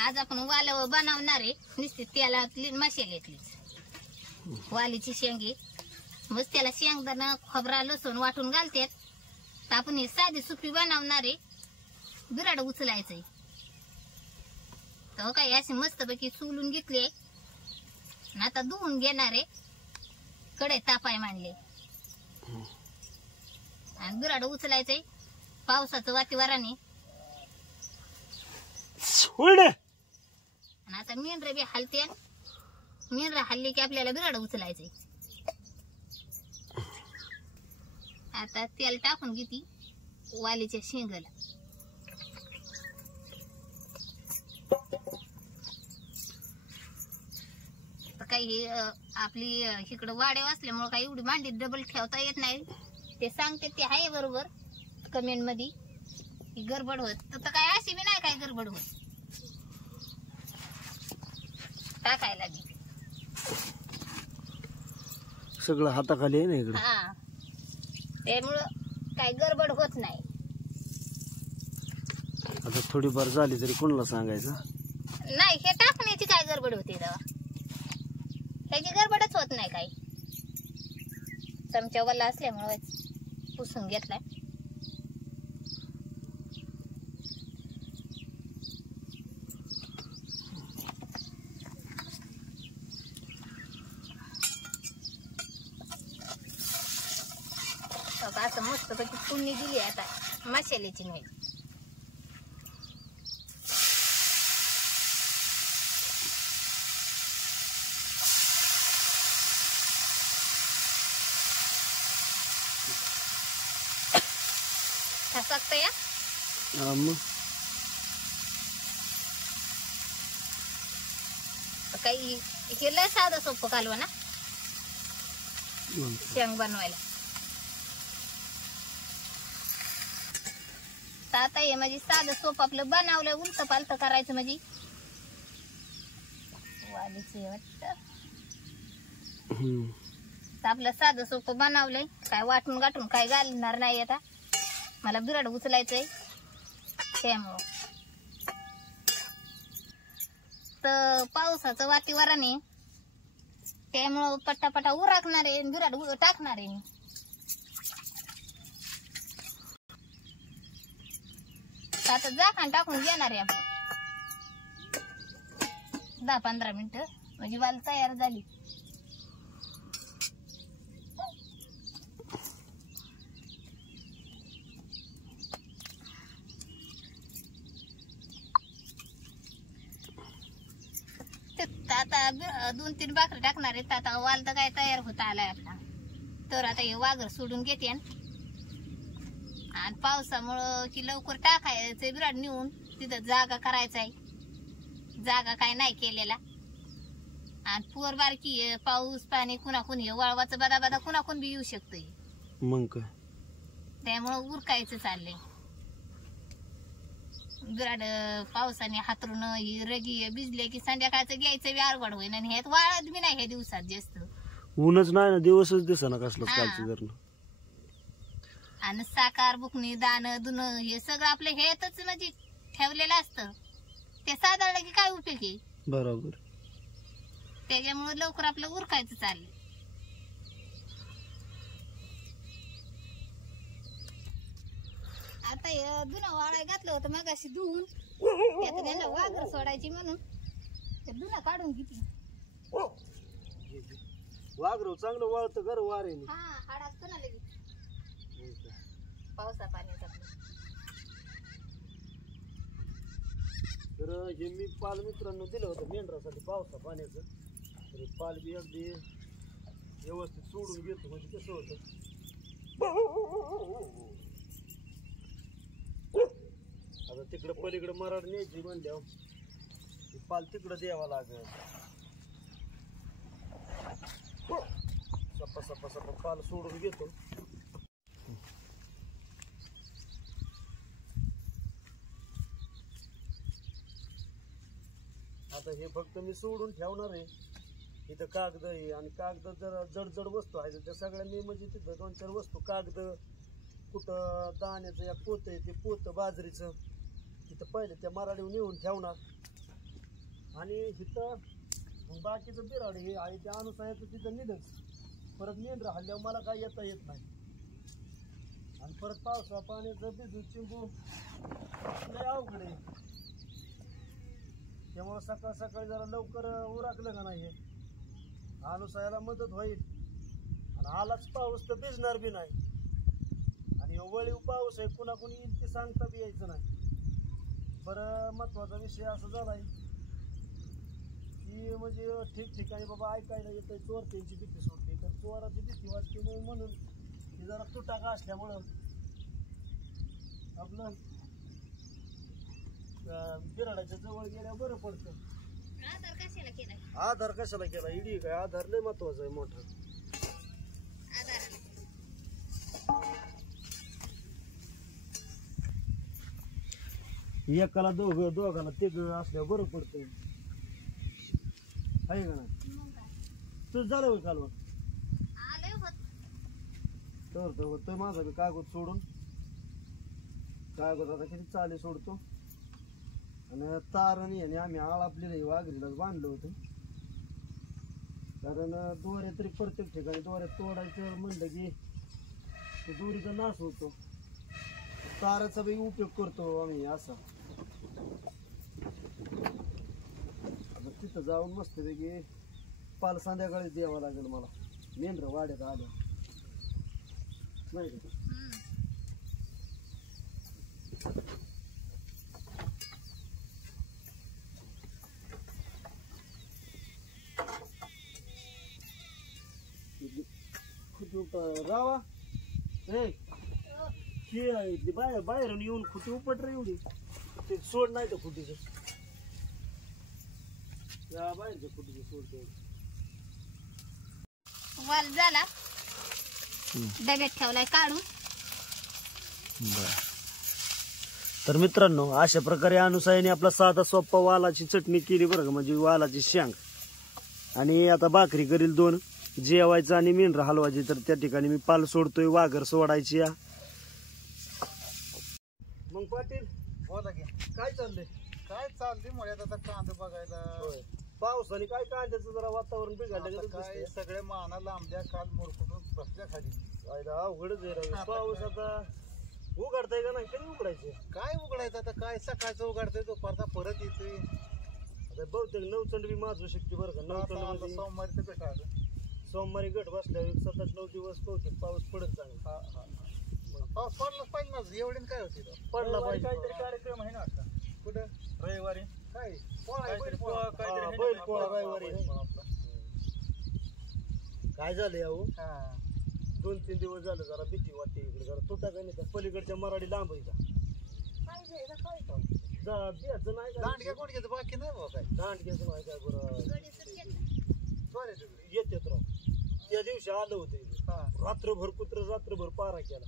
आज आपण वाल बनवणार आहे. नुसती तेलातली मसाल्यातलीच वालीची शेंगी. मस्त त्याला शेंगदाणा खोबरा लसूण वाटून घालतात. तर आपण ही साधी सुपी बनवणार आहे. बिराड उचलायचंय. तर काय अशी मस्तपैकी चुलून घेतले. आता धुवून घेणार आहे. कडे तापाय मांडले आणि बिराड उचलायचंय. पावसाचं वातावरण आहे. आणि आता मेंढर बी हलते. मेंढर हल्ली की आपल्याला बिराड उचलायचंय. आता तेल टाकून घेते वालीच्या शेंगाला. काही आपली इकडं वाड्या असल्यामुळे काही एवढी मांडी डबल ठेवता येत नाही. ते सांगते ते आहे बरोबर कमेंट मध्ये की गडबड होत. तर काय अशी बी नाही काय गडबड होत. टाकायला बी सगळं हाताखाली आहे ना इकडे. हा त्यामुळं काही गडबड होत नाही. आता थोडीफार झाली तरी कोणाला सांगायचं नाही. हे टाकण्याची काय गडबड होती तेव्हा. त्याची गडबडच होत नाही काही. चमचा वल्ला असल्यामुळे पुसून घेतलाय. असं मस्त पैकी पुण्य दिली आता मसाल्याची नाही. ठसकत या काही. हे लय साधं सोपं कालवा ना शेंग बनवायला. आता हे म्हणजे साधं सोप आपलं बनवलंय. उलट पालत करायचं म्हणजे वालीचे वाटत. आपलं साधं सोप बनवलंय. काय वाटून गाठून काय घालणार नाही. आता मला बिराड उचलायचंय त्यामुळं. तर पावसाचं वातावरण आहे त्यामुळं पटापटा उरकणार आहे. बिराड टाकणार आहे मी. आता झाकण टाकून घेणार आहे आपण 10-15 मिनिटं म्हणजे वाल तयार झाली. आता 2-3 भाकरी टाकणार आहेत. आता वाल तर काय तयार होता आलाय आपला. तर आता हे वाघर सोडून घेते आणि पावसामुळं की लवकर टाकायचं बिराड नेऊन तिथं जागा करायचा आहे. जागा काय नाही केलेला. आणि पोर बारकी पाऊस पाणी कुणाकुणी वाळवाचं बदा कुणाकुण बी येऊ शकतोय. मग काय त्यामुळं उरकायचं चाललंय. बिराड पावसाने हातरून ही रगी भिजले की संध्याकाळचं घ्यायचं बी अवघड होईन. आणि ह्यात वाळत बी नाही ह्या दिवसात जास्त. ऊनच नाही ना. दिवसच दिसना कसलंच कालचं धरणं. आणि साकार बुकणी दाणं दुन हे सगळं आपलं ह्यातच म्हणजे ठेवलेलं असतं. ते साधारण की काय उपयोग आहे. बरोबर. त्याच्यामुळे लवकर आपलं उरकायचं चाललंय. आता हे धुणं वाळाय घातलं होतं मगाशी धुवून. त्यात त्यांना वाघर सोडायची म्हणून ते धुणं काढून घेतली. वाघर चांगलं वाळतं घर वारेने. हा हाड असतो ना लगेच पावसा पाण्याचा. तर हे मी पाल मित्रांनो दिलं होतं मेंढरासाठी पावसा पाण्याचं. तर पाल बी अगदी व्यवस्थित सोडून घेतो म्हणजे कसं होतं. आता तिकडं पलीकडे मराड न्यायची म्हणल्यावर पाल तिकडं द्यावा लागेल. सप्पा सप्पा सप्पा पाल सोडून घेतो. आता हे फक्त मी सोडून ठेवणार आहे. इथं कागद आहे आणि कागद जर जड वस्तू आहे त्या सगळ्या मी म्हणजे तिथं 2-4 वस्तू कागद कुठं दाण्याचं एक पोत आहे ते पोत बाजरीचं तिथं पहिले त्या मराठीवर नेऊन ठेवणार. आणि इथं मग बाकीचं बिराड हे आहे त्या अनुसायाचं तिथं निघच. परत मेंढर हल्ल्यावर मला काय येता येत नाही. आणि परत पावसा पाण्याचं भिजू चिंबू लय अवघड आहे. त्यामुळं सकाळ सकाळी जरा लवकर उरकलं का नाही अनुसायाला मदत होईल. आणि आलाच पाऊस तर भिजणार बी नाही. आणि वळीव पाऊस आहे, कुणा कुणी येईल ते सांगता बी यायचं नाही. बरं महत्वाचा विषय असा झालाय की म्हणजे ठिकठिकाणी बाबा ऐकायला येतंय चोरट्यांची भीती सोडते. तर चोराची भीती वाटते नाही म्हणून हे जरा तुटाका असल्यामुळं आपलं बिराडाच्या जवळ गेल्यावर बरं पडतं. आधार कशाला केलाय? आधार कशाला केला? इडी काय आधार लय महत्वाचा आहे मोठा. आधाराला एकाला दोघाला ते असल्यावर बरं पडतंय. आहे का नाही? मग काय तुझं झालं होय कालवण? आलंय होत. तर होतोय माझा बी कागद सोडून. कागद आता किती चाले सोडतो. आणि तारणी आणि आम्ही आळापलेलं वाघरीलाच बांधलं होतं. कारण दोऱ्या तरी प्रत्येक ठिकाणी दोऱ्या तोडायचं म्हणलं की ते दोरीचा नाश होतो. ताराचा बी उपयोग करतो आम्ही असा. आता तिथं जाऊन मस्तपैकी पाल संध्याकाळी द्यावं लागेल मला. मेंढर वाड्यात आल्या नाही का? रावा हे बाहेरून येऊन खुटी उपट रे एवढी. ते सोड नाही तर खुटीचं बाहेरच्या खुटीचं सोड. वाल झाला, डब्यात ठेवलाय काढून. तर मित्रांनो अशा प्रकारे अनुसायाने आपला साधा सोप्पा वालाची चटणी केली बरं का. म्हणजे वालाची शेंग. आणि आता भाकरी करील 2 जेवायचं आणि मेंढर हलवायची. तर त्या ठिकाणी मी पाल सोडतोय, वाघर सोडायची या. मग पाटील बोला की काय चाललंय? काय चालली मुळ्यात आता कांदा बघायला. पावसाने काय कांद्याचं जरा वातावरण बिघडलं आता काय सगळे माना लांबल्या काल मोडकून बसल्या खाली. अवघडच आहे. पाऊस आता उघडताय का नाही? कधी उघडायचे? काय उघडायचं आता काय सकाळचं उघडतोय दुपारचा परत येतोय. आता बहुतेक 9 चंड बी माजू शकते बरं का. 9 चंड सोमवारी तर भेटा सोमवारी गट बसल्यावर 7-8-9 दिवस बहुतेक पाऊस पडत चांगला. पाऊस पडलाच पाहिजे ना. एवढी काय होती पडला पाहिजे. काहीतरी कार्यक्रम आहे ना आता कुठं रविवारी काय बैल पोळा रविवारी. काय झालंय अहो 2-3 दिवस झालं जरा भीती वाटते. इकडे जरा तुटा का नाही. पलीकडच्या मराठी लांब आहे का? द्यायचं नाही का? दांडग्या कोणग्याचं बाकी नाही बाबा. काय दांडग्याचं नाही काय बरं येतात राव. त्या दिवशी आलं होतं रात्रभर कुत्र रात्रभर पारा केला.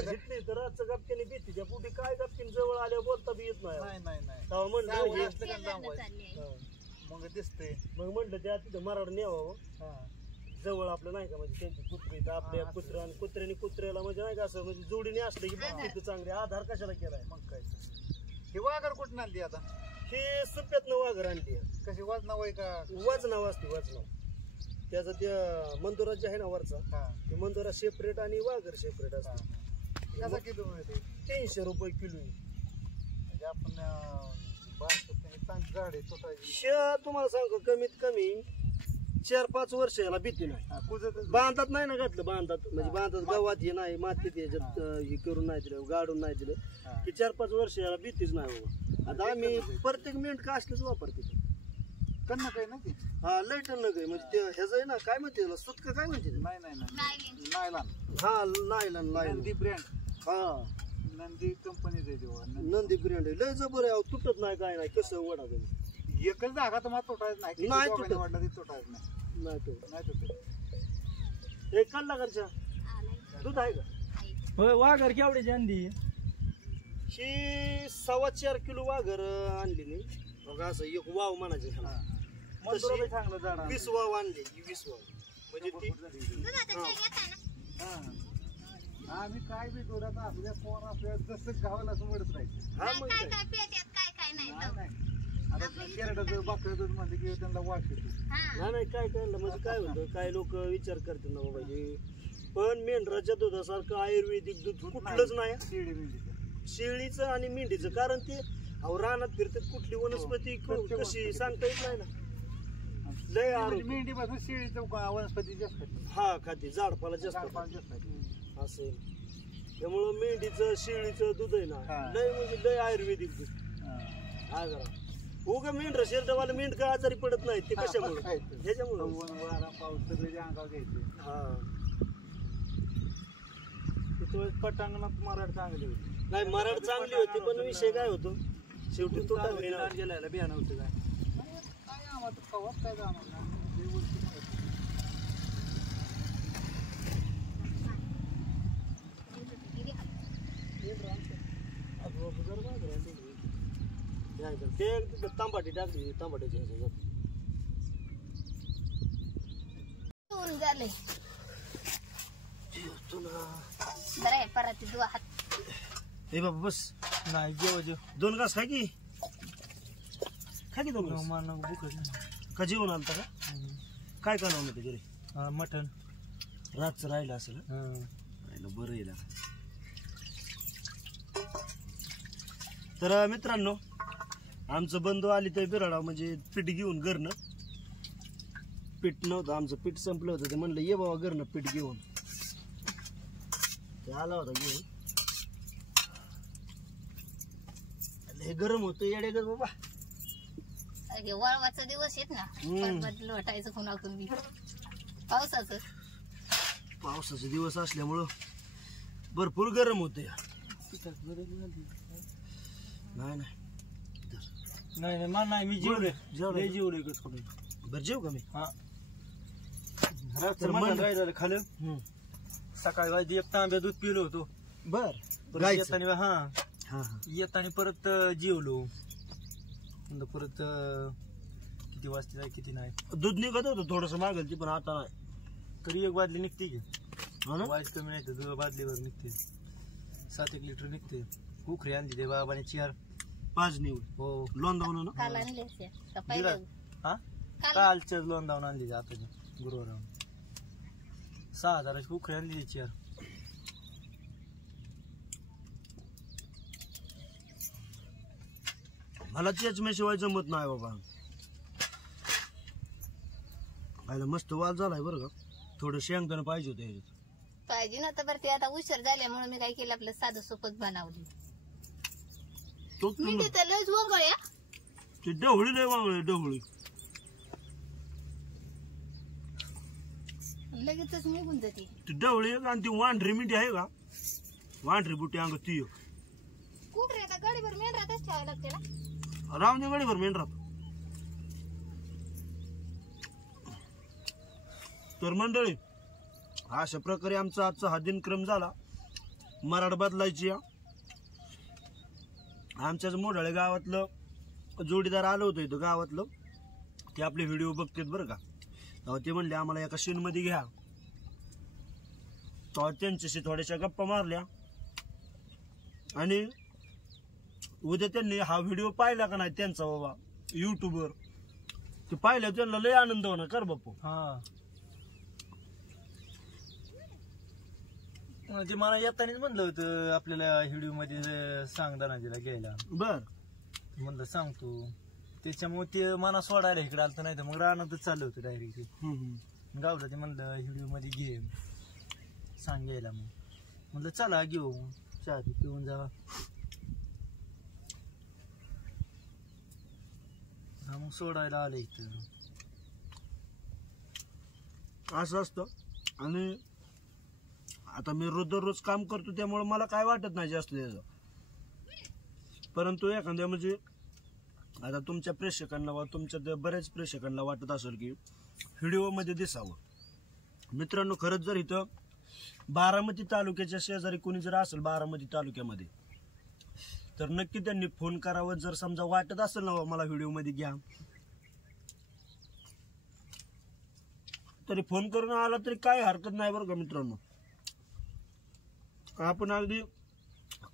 घेतली तर रातचं गपक्याने भीती. त्या पुढे काय गपकीन जवळ आल्यावर बोलता बी येत नाही. तेव्हा म्हणलं मग दिसते. मग म्हटलं त्या तिथं मराठ न्यावं जवळ आपलं नाही का. म्हणजे त्यांची कुत्री आपल्या कुत्र्या आणि कुत्र्याने कुत्र्याला म्हणजे नाही का असं म्हणजे जोडीने असलं की बघ चांगले. आधार कशाला केलाय? मग काय हे वाघर कुठून आणली आता? हे सुप्यातनं वाघर आणली. कशी वजनाव आहे का? वजनाव असते वजनाव. त्याचा त्या मंदुरात जे आहे ना वरचा ते मंदुरा सेपरेट आणि वाघर सेपरेट असते. कसा किलो मिळते? 300 रुपये किलो. म्हणजे आपण चांगली झाडे तुटायची. तुम्हाला सांगतो कमीत कमी 4-5 वर्ष याला भीती नाही. बांधात नाही ना घातलं. बांधात म्हणजे बांधात गावात हे नाही मातीत याच्यात हे करून नाही दिलं गाडून नाही दिलं की 4-5 वर्ष याला भीतीच नाही बाबा. आता आम्ही प्रत्येक मिनिट का असलेच वापरतो. कन्न काही ना ती लयटन नग आहे म्हणजे ह्याचं आहे ना काय म्हणते त्याला सुतका काय म्हणते? Nylon. Nylon Nandi brand. Nandi कंपनीच आहे. नंदी ब्रँड आहे. लय जबर आहे. तुटत नाही काय नाही. कसं वडा तुम्ही एकच जागा तुम्हाला तुटायच नाही. वाढला ती तुटायच नाही तुटत. एक काढला घरच्या दूध आहे का? होय वाघर केवढ्याची आणली? ही 4.25 किलो वाघर आणली मी. बघा असं एक वाव म्हणायचे. 20 वाव आणले. 20 वाव म्हणजे ती आम्ही काय बी दुधात आपल्या पोर आपल्या जसं गावाला असं म्हणत राहायचं. हा मग काय पेट्यात काय नाही. आता शेरडाचं बाकरं दूध म्हणलं की त्यांना वास येतो. हा नाही काय कळलं म्हणजे काय होतं काय लोक विचार करतात ना बाबा हे पण मेंढराच्या दुधासारखं आयुर्वेदिक दूध कुठलंच नाही शिडी मिळते. शेळीचं आणि मेंढीचं कारण ते अहो रानात फिरतात कुठली वनस्पती कशी सांगता येत नाही ना लय आरोग्य मेंढीपासून शेळीचं वनस्पती जास्त खाते. हा खाते झाडपाला जास्त झाडपाला जास्त खाते. असेल त्यामुळं मेंढीचं शेळीचं दूध आहे ना हा. लय म्हणजे लय आयुर्वेदिक दूध हा. हा जरा उगा मेंढर शेरडावाला मेंढका आजारी पडत नाही ते कशामुळे खायचं. ह्याच्यामुळं ऊन, वारा, पाऊस सगळं जे अंगावर घ्यायचं. हा तिथं पटांगणात मराठ चांगली होती. नाही मराठ चांगली होती पण विषय काय होतो शेवटी तो गेल्याला बियाणं होतं काय काय आम्हाला कवाच काय जाणार नाही. ते गोष्टी माहिती. ते तांबाटी टाकली तांबाट्याच्या ह्याच्यात ऊन झालंय बरं आहे पराती दुवा हात हे बाबा बस नाही जेव दोन घास खा की दोन घास मान भूकच नाही. का जेवण आलता का काय काय नव्हतं घरी मटण रातचं राहिलं असेल बरं येईल तर मित्रांनो आमचं बंधू आली तर बिराडा म्हणजे पीठ घेऊन घरनं पीठ नव्हतं आमचं पीठ संपलं होतं ते म्हणलं ये बाबा घरनं पीठ घेऊन ते आला होता घेऊन हे गरम होतं येडे ग बाबा हे वळवाचा दिवस येत ना परत लोटायचं कुणाकडून बी पावसाचं पावसाचे दिवस असल्यामुळं भरपूर गरम होते नाही नाही मान नाही मी जेवले जेवले. जेवले कसं बरं जेव का मी हा तर मन- राहिलं खाल्लं सकाळी वाजता एक तांब्या दूध पिलो होतो बर परत गायचं. येताना हा हा येताना परत जेवलो नंतर परत किती वाजता जाय किती नाही दूध निघत होतं थोडस मागलची पण आता नाही तरी एक बादली निघते की हा ना वाईट कमी नाही तर दोन बादलीवर निघते 7-1 लिटर निघते उखरी आणली ते बाबाने 4 पाच निवड हो लोंदावून ना काल आणले होते का पहिलं हा काल कालच्याच लोन धावून आणली आता गुरुवार 6,000ची उखरी आणली 4 मला चेचम्याशिवाय जमत नाही बाबा खायला मस्त वाल झालाय बरं का थोडं शेंगदाणा पाहिजे होतं ह्याच्यात पाहिजे नव्हतं बरं ते आता उशीर झाल्यामुळे मी काय केलं आपलं साधं सोपच बनवली तोच मी म्हणलं. तिथं लयच वगळ्या ते डवळी लय वांगळे डवळी लगेचच निघून जाते ती डवळी एक आणि ती वांढरी मिठी आहे का वांढरी बुटी अंग ती एक. कुठे आता गाडीवर मेंढरातच ठेवावं लागते ना राहून दे गडीभर मेंढरात तर मंडळी अशा प्रकारे आमचा आजचा हा दिनक्रम झाला मराठ बदलायची आमच्याच मोढाळे गावातलं जोडीदार आलं होतं इथं गावातलं ते आपले व्हिडिओ बघतात बरं का तेव्हा ते म्हणले आम्हाला एका शीनमध्ये घ्या तेव्हा त्यांच्याशी थोड्याशा गप्पा मारल्या आणि उद्या त्यांनी हा व्हिडिओ पाहिला का नाही त्यांचा बाबा युट्यूबवर ते पाहिलं त्यांना लय आनंद होणार कर बापू हा ते मला येतानाच म्हणलं होतं आपल्याला व्हिडिओ मध्ये सांग दानाजीला घ्यायला बर म्हणलं सांगतो त्याच्यामुळे ते मना सोडायला इकडे आलं नाही तर मग रानातच चाललं होतं डायरेक्ट गावला ते म्हणलं व्हिडिओ मध्ये घे सांग घ्यायला मग म्हणलं चला घेऊ चहा पिऊन जावा हा मग सोडायला आलं इथं असं असतं आणि आता मी दररोज काम करतो त्यामुळे मला काय वाटत नाही जास्त त्याचं परंतु एखाद्या म्हणजे आता तुमच्या प्रेक्षकांना वा तुमच्या बऱ्याच प्रेक्षकांना वाटत असेल की व्हिडिओमध्ये दिसावं मित्रांनो खरंच जर इथं बारामती तालुक्याच्या शेजारी कोणी जर असेल बारामती तालुक्यामध्ये तर नक्की त्यांनी फोन करावं जर समजा वाटत असेल ना मला व्हिडिओमध्ये घ्या तरी फोन करून आला तरी काय हरकत नाही बरं का मित्रांनो आपण अगदी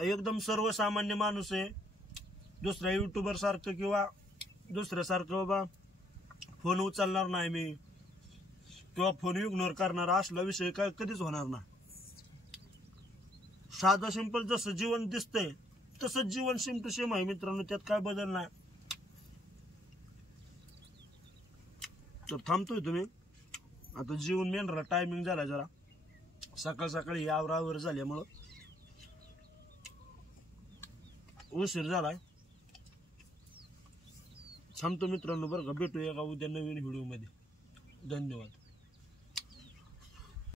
एकदम सर्वसामान्य माणूस आहे दुसऱ्या युट्यूबर सारखं किंवा दुसऱ्यासारखं बाबा फोन उचलणार नाही मी किंवा फोन इग्नोर करणार असला विषय काय कधीच होणार ना. साधं सिंपल जसं जीवन दिसतंय तसंच जीवन सेम टू सेम आहे मित्रांनो, त्यात काय बदल नाही. तर थांबतोय तुम्ही आता जीवन मेंढराला टायमिंग झाला जरा सकाळ सकाळी आवरावर झाल्यामुळं उशीर झालाय. थांबतो मित्रांनो बरं का, भेटूया का उद्या नवीन व्हिडिओ मध्ये. धन्यवाद.